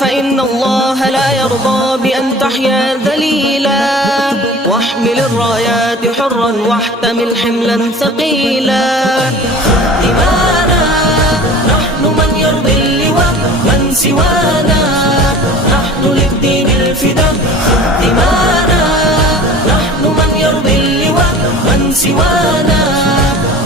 فإن الله لا يرضى بأن تحيا ذليلا. واحمل الرايات حرا واحتمل حملا ثقيلا. دمانا نحن من يرضي اللواء من سوانا، نحن للدين الفداء. دمانا نحن من يرضي اللواء من سوانا،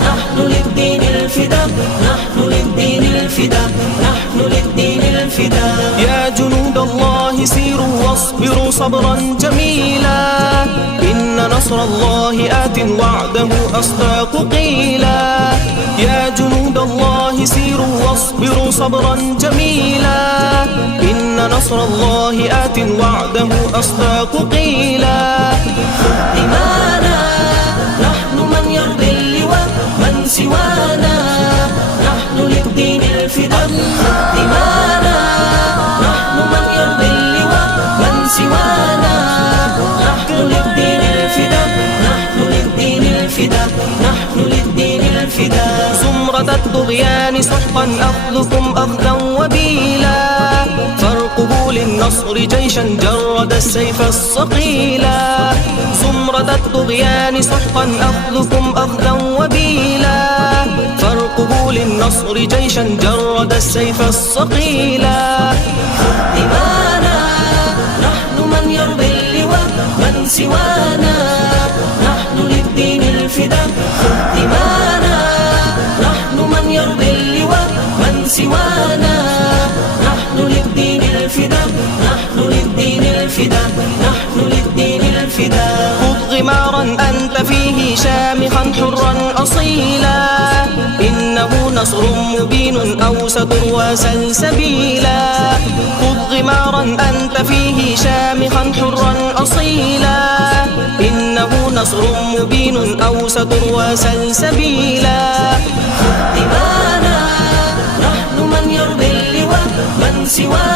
نحن للدين الفداء. نحن للدين الفداء. نحن للدين الفداء. يا جنود الله سيروا واصبروا صبرا جميلا، إن نصر الله آت وعده أصداق قيلا. يا جنود الله سيروا واصبروا صبرا جميلا، إن نصر الله آت وعده أصداق قيلا. دمانا نحن من يرضي اللواء من سوانا، نحن للدين الفداء. دمانا نحن من يرضي اللواء من سوانا، نحن للدين الفداء. نحن للدين الفداء. نحن للدين الفداء. زمرة الطغيان سحقا أخذكم أخذا وبيلا، فارقبوا للنصر جيشا جرد السيف الصقيلا. زمرة الطغيان سحقا أخذكم أخذا وبيلا، فارقبوا للنصر جيشا جرد السيف الصقيلا. دمانا نحن من يرضي اللواء من سوانا، نحن للدين الفداء. دمانا نحن من يرضي اللواء من سوانا، نحن للدين الفداء. نحن للدين الفداء. نحن للدين الفداء. خذ غمارا أنت فيه شامخا حرا أصيلا، إنه نصر مبين أوسط وسلسبيلا. خذ غمارا أنت فيه شامخا حرا أصيلا، إنه نصر مبين أوسط وسلسبيلا. دمانا نحن من يرضي اللواء من سوانا،